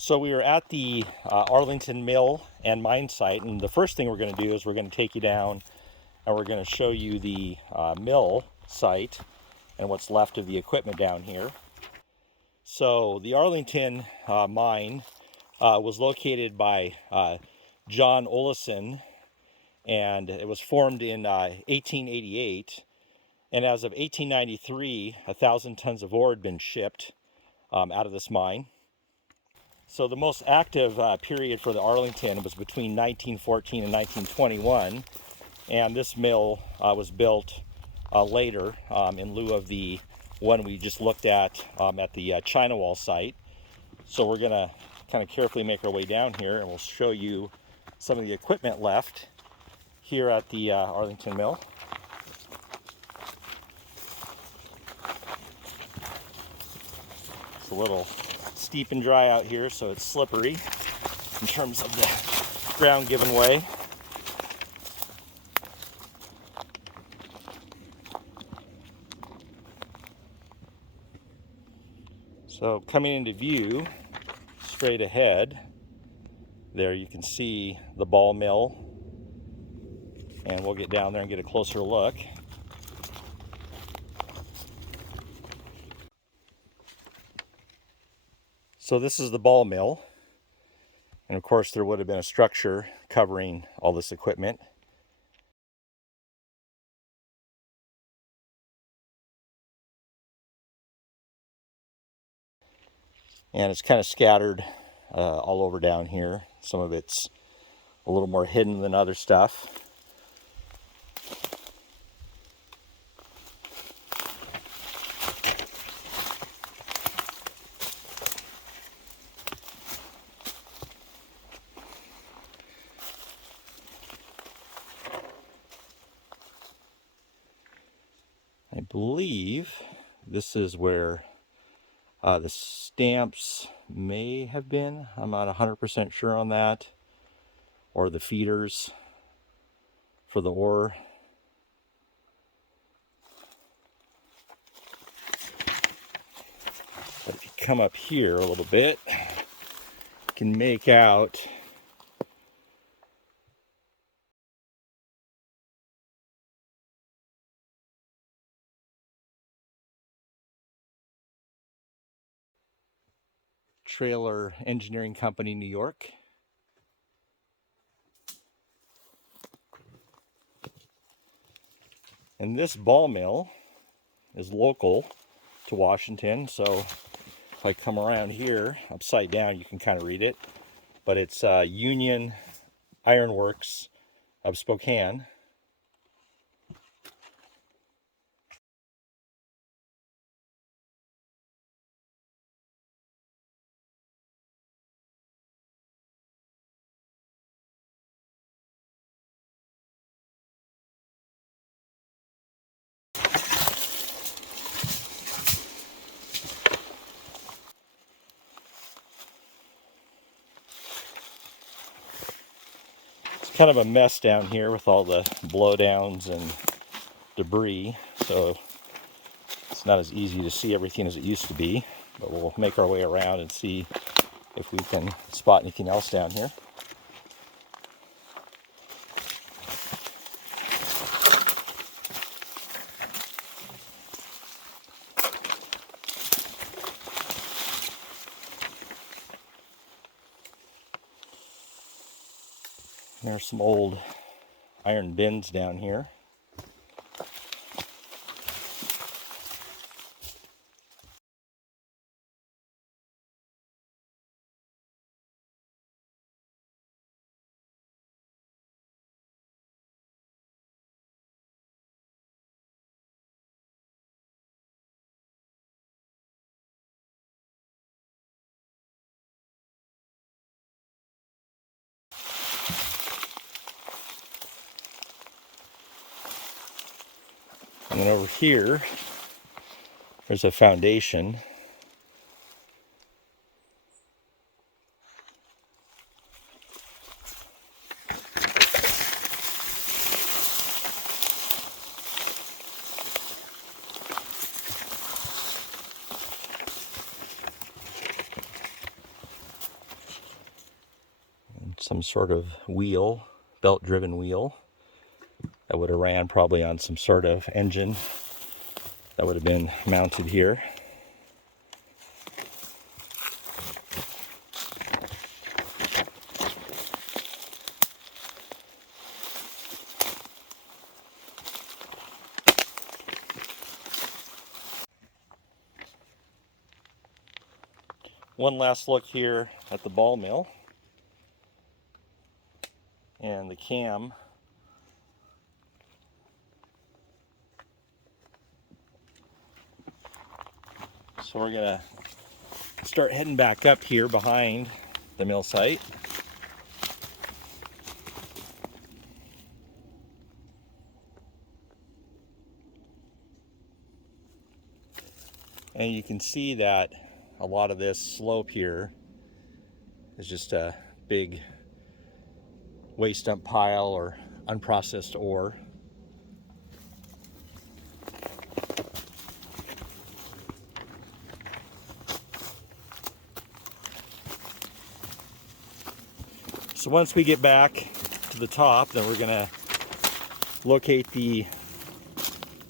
So we are at the Arlington Mill and mine site, and the first thing we're going to do is we're going to take you down and we're going to show you the mill site and what's left of the equipment down here. So the Arlington mine was located by John Olison, and it was formed in 1888. And as of 1893, 1,000 tons of ore had been shipped out of this mine. So the most active period for the Arlington was between 1914 and 1921, and this mill was built later in lieu of the one we just looked at the China Wall site. So we're going to kind of carefully make our way down here, and we'll show you some of the equipment left here at the Arlington Mill. It's a little steep and dry out here, so it's slippery in terms of the ground giving way. So coming into view straight ahead, there you can see the ball mill, and we'll get down there and get a closer look. So this is the ball mill, and of course there would have been a structure covering all this equipment. And it's kind of scattered all over down here. Some of it's a little more hidden than other stuff. I believe this is where the stamps may have been. I'm not 100% sure on that. Or the feeders for the ore. But if you come up here a little bit, you can make out Trailer Engineering Company, New York. And this ball mill is local to Washington, so if I come around here upside down, you can kind of read it. But it's Union Iron Works of Spokane. Kind of a mess down here with all the blowdowns and debris, so it's not as easy to see everything as it used to be, but we'll make our way around and see if we can spot anything else down here. There's some old iron bins down here. And then over here, there's a foundation. some sort of wheel, belt-driven wheel that would have ran probably on some sort of engine that would have been mounted here. One last look here at the ball mill and the cam. So we're gonna start heading back up here behind the mill site. And you can see that a lot of this slope here is just a big waste dump pile or unprocessed ore. So once we get back to the top, then we're gonna locate the,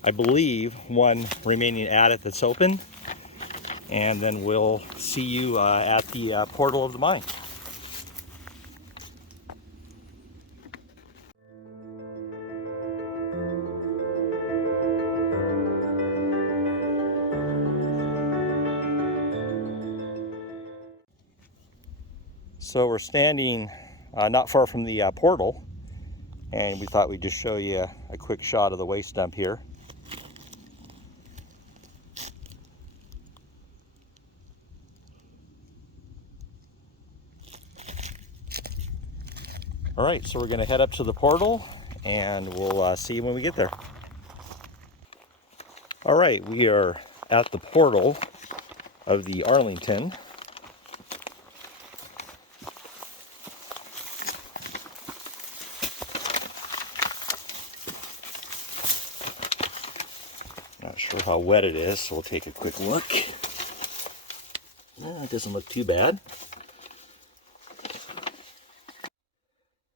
I believe, one remaining adit that's open, and then we'll see you at the portal of the mine. So we're standing not far from the portal, and we thought we'd just show you a quick shot of the waste dump here. All right, so we're going to head up to the portal, and we'll see you when we get there. All right, we are at the portal of the Arlington. Not sure how wet it is, so we'll take a quick look. It doesn't look too bad.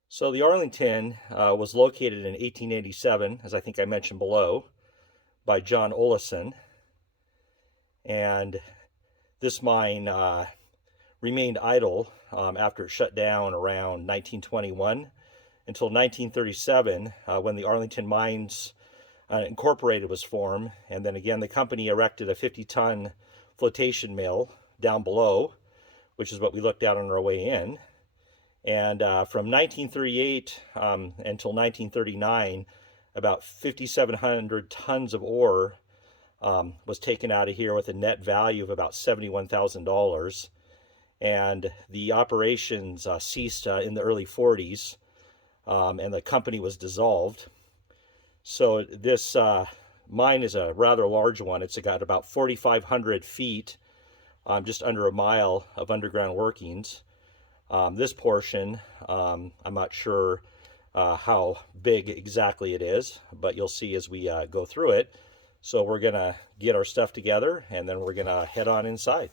So the Arlington was located in 1887, as I think I mentioned below, by John Olison. And this mine remained idle after it shut down around 1921 until 1937, when the Arlington Mines Incorporated was formed. And then again, the company erected a 50-ton flotation mill down below, which is what we looked at on our way in. And from 1938 until 1939, about 5,700 tons of ore was taken out of here with a net value of about $71,000. And the operations ceased in the early 40s, and the company was dissolved. So this mine is a rather large one. It's got about 4,500 feet, just under a mile of underground workings. This portion, I'm not sure how big exactly it is, but you'll see as we go through it. So we're going to get our stuff together, and then we're going to head on inside.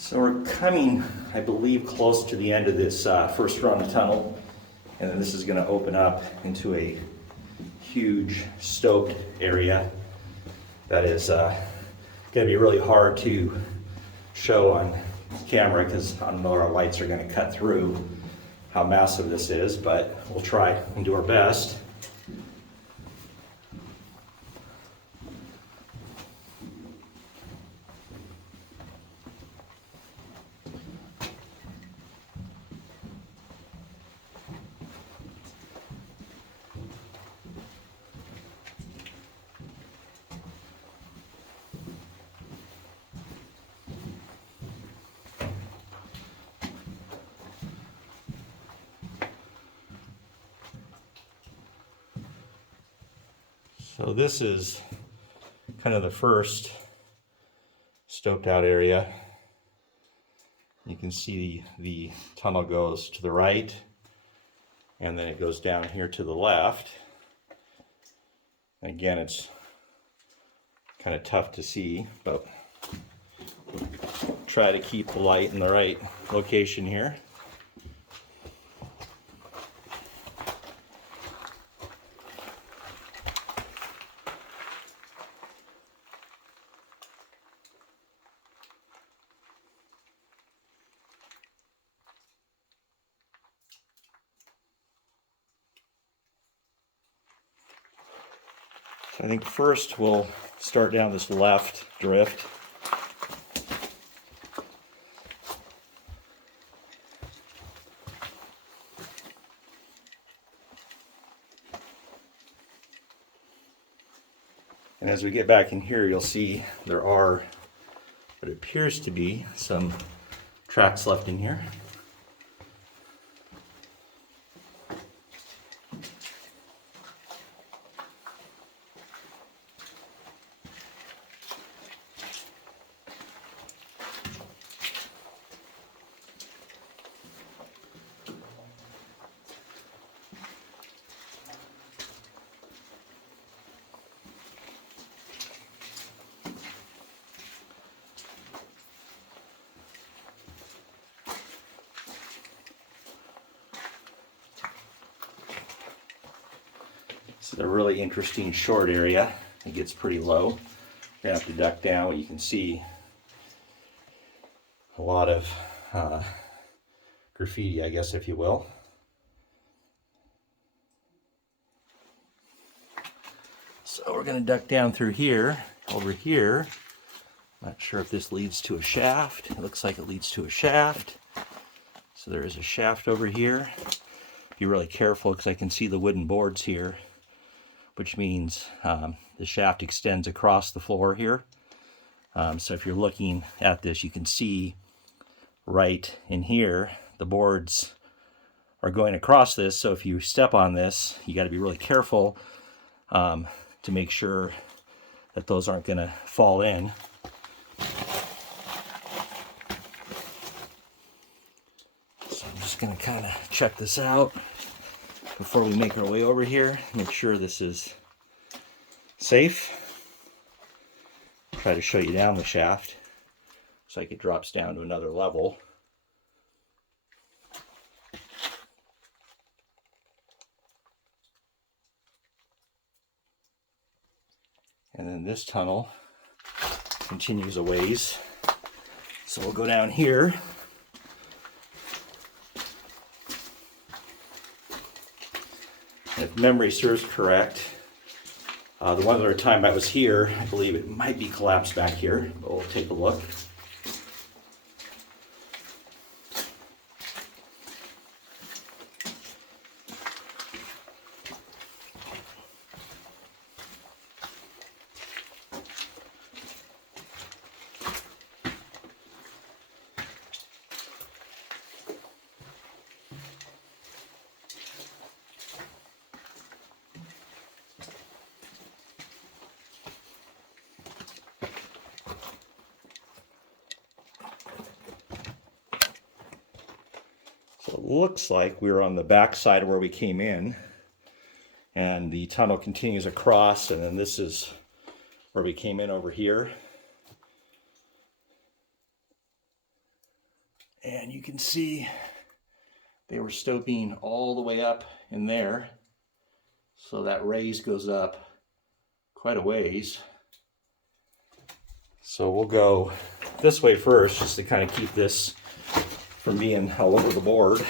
So we're coming, I believe, close to the end of this first run of tunnel, and then this is going to open up into a huge stoped area that is going to be really hard to show on camera because I don't know our lights are going to cut through how massive this is, but we'll try and do our best. So this is kind of the first stoped out area. You can see the tunnel goes to the right, and then it goes down here to the left. Again, it's kind of tough to see, but try to keep the light in the right location here. So I think first we'll start down this left drift. And as we get back in here, you'll see there are what appears to be some tracks left in here. It's a really interesting short area. It gets pretty low. You're gonna have to duck down. You can see a lot of graffiti, I guess, if you will. So we're gonna duck down through here, over here. Not sure if this leads to a shaft. It looks like it leads to a shaft. So there is a shaft over here. Be really careful because I can see the wooden boards here, which means the shaft extends across the floor here. So if you're looking at this, you can see right in here, the boards are going across this. So if you step on this, you got to be really careful to make sure that those aren't going to fall in. So I'm just going to kind of check this out before we make our way over here. Make sure this is safe. Try to show you down the shaft. Looks like it drops down to another level. And then this tunnel continues a ways. So we'll go down here. And if memory serves correct, the one other time I was here, I believe it might be collapsed back here, but we'll take a look. So it looks like we're on the back side of where we came in, and the tunnel continues across, and then this is where we came in over here. And you can see they were stoping all the way up in there. So that raise goes up quite a ways. So we'll go this way first, just to kind of keep this from being all over the board.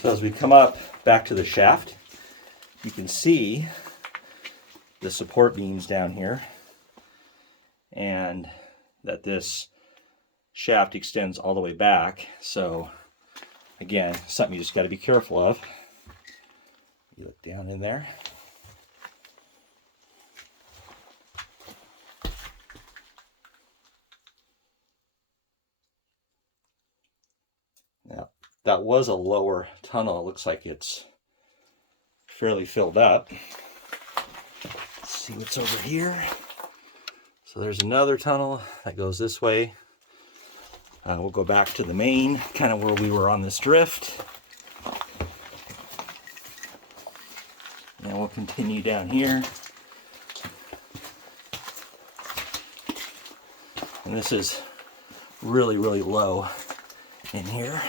So as we come up back to the shaft, you can see the support beams down here. and that this shaft extends all the way back. So again, something you just got to be careful of. You look down in there. Now, that was a lower tunnel. It looks like it's fairly filled up. Let's see what's over here. So there's another tunnel that goes this way. We'll go back to the main, kind of where we were on this drift. And we'll continue down here. And this is really, really low in here.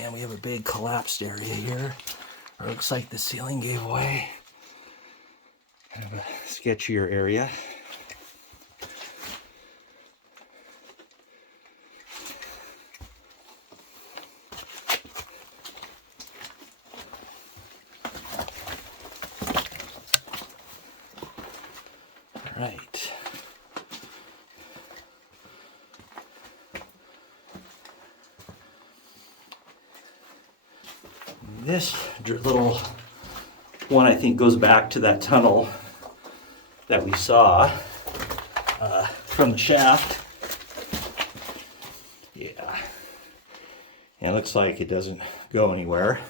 And we have a big collapsed area here. It looks like the ceiling gave away. Kind of a sketchier area. All right. This little one, I think, goes back to that tunnel that we saw from the shaft. Yeah. And it looks like it doesn't go anywhere.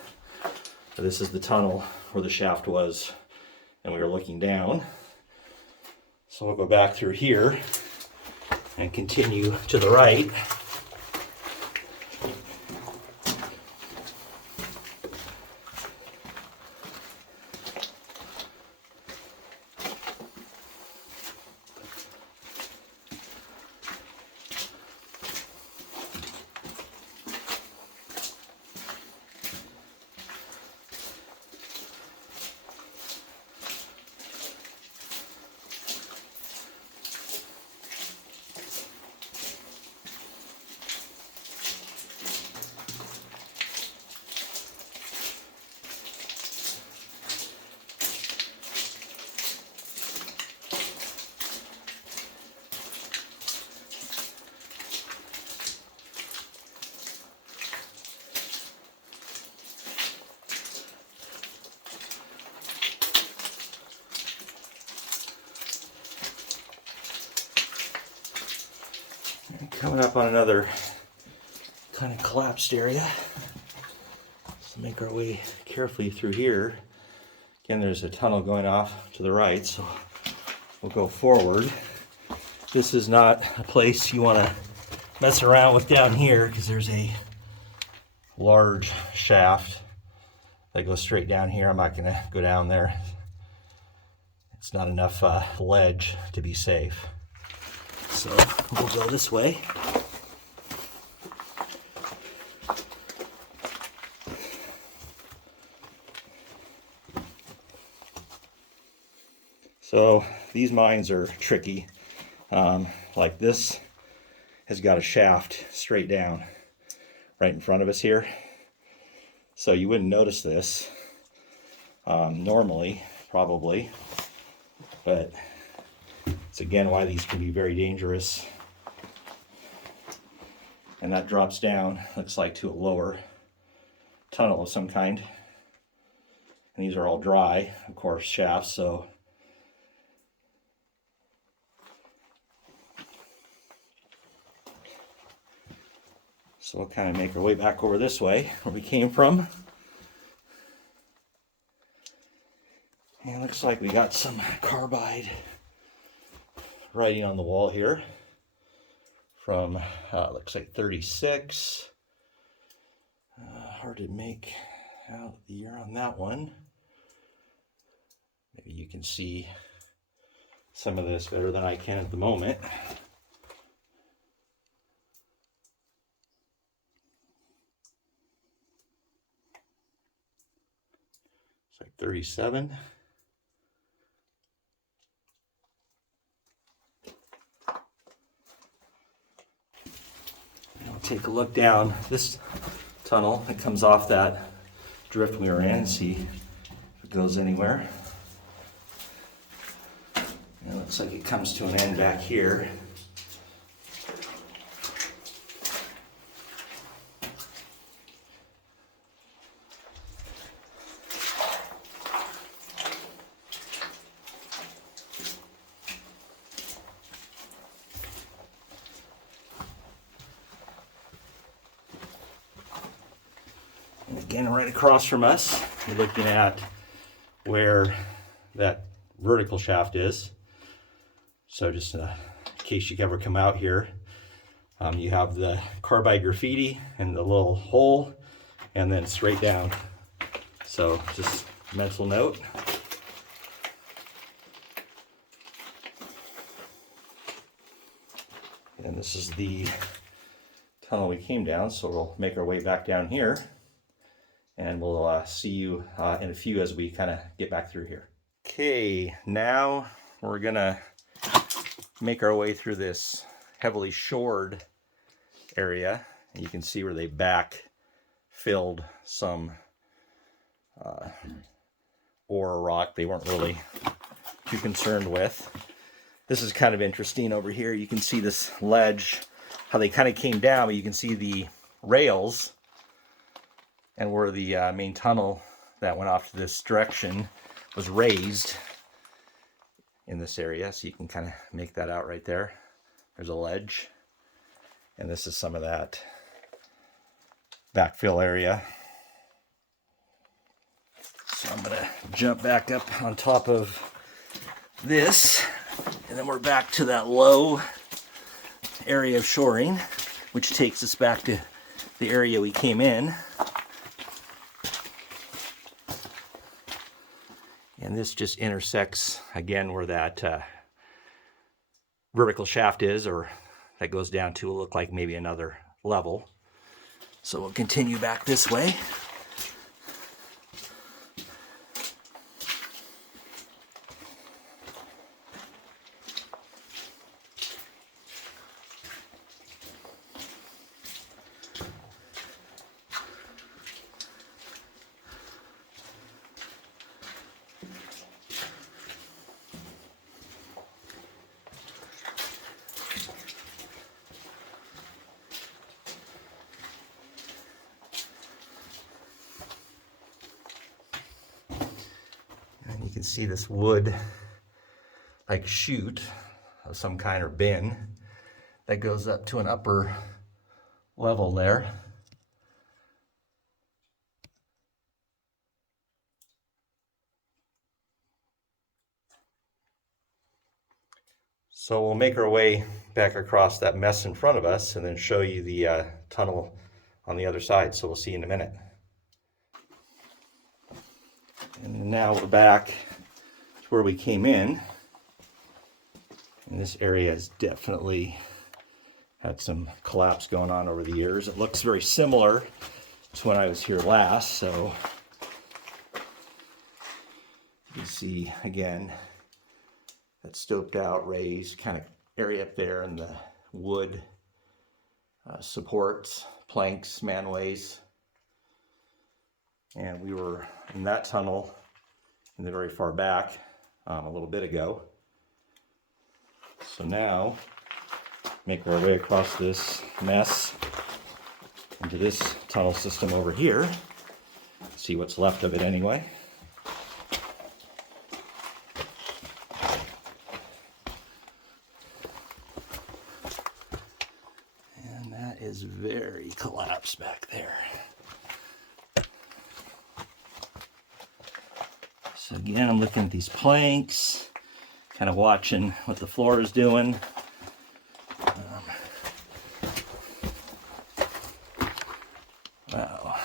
But this is the tunnel where the shaft was, and we were looking down. So we'll go back through here and continue to the right. Coming up on another kind of collapsed area. Let's make our way carefully through here. Again, there's a tunnel going off to the right, so we'll go forward. This is not a place you want to mess around with down here, because there's a large shaft that goes straight down here. I'm not going to go down there. It's not enough ledge to be safe. So we'll go this way. So these mines are tricky. Like this has got a shaft straight down right in front of us here. So you wouldn't notice this normally, probably, but it's again why these can be very dangerous. And that drops down, looks like, to a lower tunnel of some kind. And these are all dry, of course, shafts, so we'll kind of make our way back over this way where we came from. And it looks like we got some carbide writing on the wall here from looks like 36. Hard to make out the year on that one. Maybe you can see some of this better than I can at the moment. It's like 37. Take a look down this tunnel that comes off that drift we were in and see if we goes anywhere. And it looks like it comes to an end back here. And again, right across from us, you're looking at where that vertical shaft is. So just in case you ever come out here, you have the carbide graffiti and the little hole, and then straight down. So just mental note. And this is the tunnel we came down, so we'll make our way back down here. And we'll see you in a few as we kind of get back through here. Okay, now we're gonna make our way through this heavily shored area. You can see where they back-filled some ore or rock they weren't really too concerned with. This is kind of interesting over here. You can see this ledge, how they kind of came down, but you can see the rails and where the main tunnel that went off to this direction was raised in this area. So you can kind of make that out right there. There's a ledge. And this is some of that backfill area. So I'm gonna jump back up on top of this, and then we're back to that low area of shoring, which takes us back to the area we came in. And this just intersects again where that vertical shaft is, or that goes down to look like maybe another level. So we'll continue back this way. You can see this wood like chute of some kind or bin that goes up to an upper level there. So we'll make our way back across that mess in front of us and then show you the tunnel on the other side. So we'll see you in a minute. And now we're back to where we came in. And this area has definitely had some collapse going on over the years. It looks very similar to when I was here last. So you can see again that stoped out, raised kind of area up there, and the wood supports, planks, manways. And we were in that tunnel in the very far back a little bit ago. So now, make our way across this mess into this tunnel system over here. See what's left of it anyway. And that is very collapsed back there. So again, I'm looking at these planks, kind of watching what the floor is doing. Wow.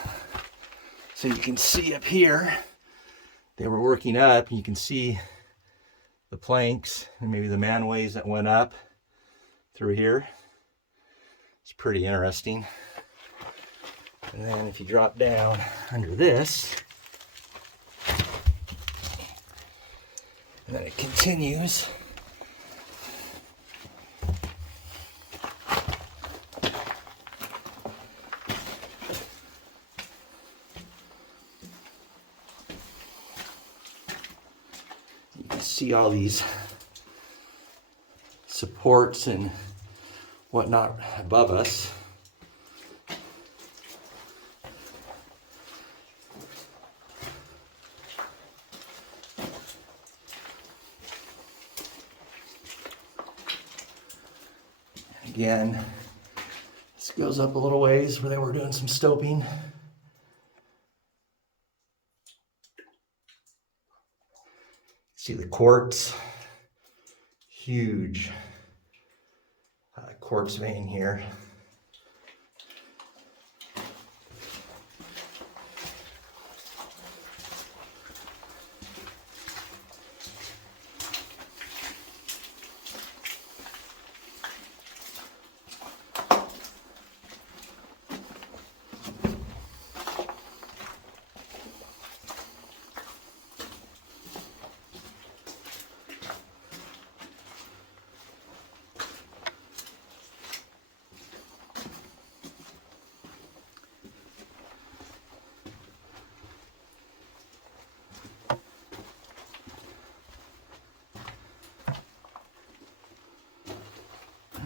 So you can see up here, they were working up, and you can see the planks and maybe the manways that went up through here. It's pretty interesting. And then if you drop down under this, and then it continues. see all these supports and whatnot above us. Again, this goes up a little ways where they were doing some stoping. See the quartz, huge quartz vein here.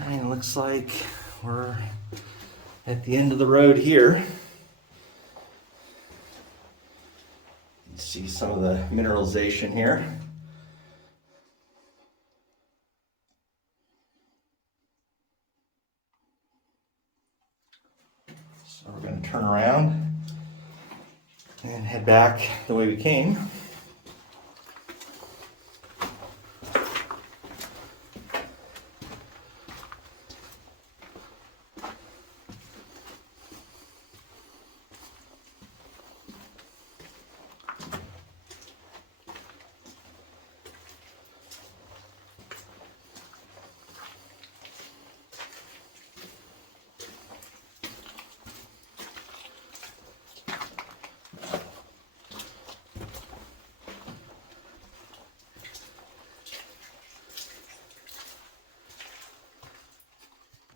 And it looks like we're at the end of the road here. You can see some of the mineralization here. So we're going to turn around and head back the way we came.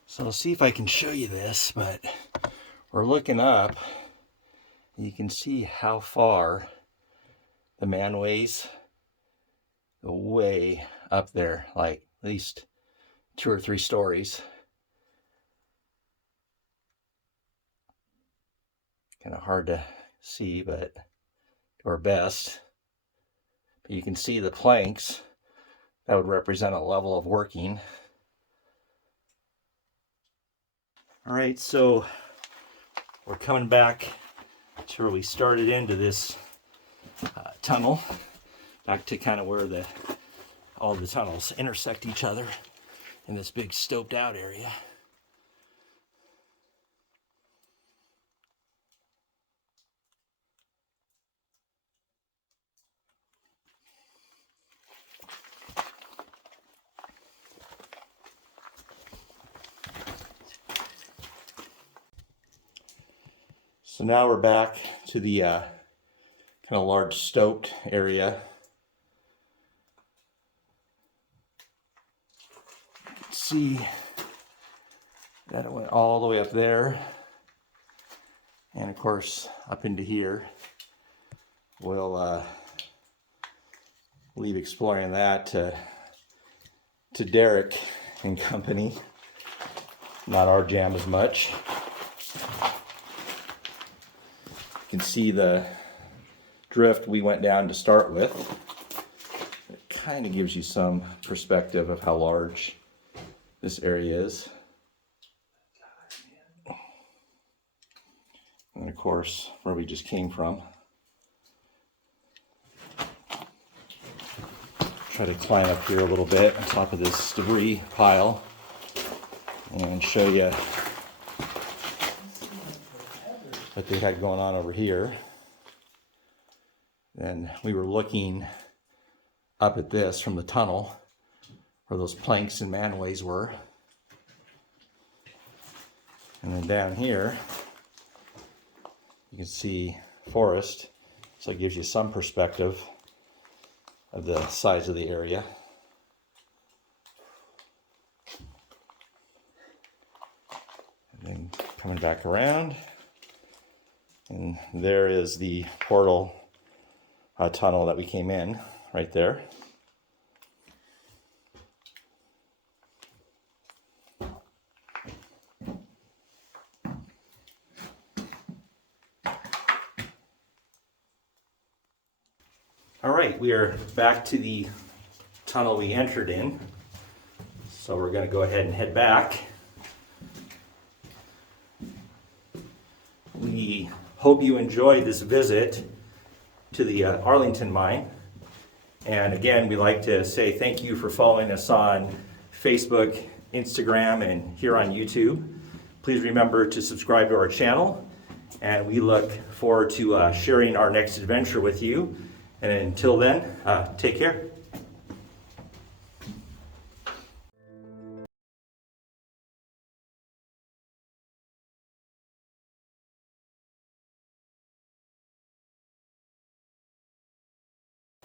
So I'll see if I can show you this, but we're looking up, and you can see how far the manways go way up there, like at least 2 or 3 stories. Kind of hard to see, but do our best. But you can see the planks that would represent a level of working. All right, so we're coming back to where we started into this tunnel, back to kind of where all the tunnels intersect each other in this big stoped out area. So now we're back to the kind of large stoped area. You can see that it went all the way up there, and of course up into here. We'll leave exploring that to Derek and company. Not our jam as much. You can see the drift we went down to start with. It kind of gives you some perspective of how large this area is. And of course, where we just came from. Try to climb up here a little bit on top of this debris pile and show you what they had going on over here. And we were looking up at this from the tunnel where those planks and manways were. And then down here you can see forest, so it gives you some perspective of the size of the area. And then coming back around, and there is the portal tunnel that we came in, right there. All right, we are back to the tunnel we entered in. So we're going to go ahead and head back. We hope you enjoyed this visit to the Arlington Mine. And again, we'd like to say thank you for following us on Facebook, Instagram, and here on YouTube. Please remember to subscribe to our channel, and we look forward to sharing our next adventure with you. And until then, take care.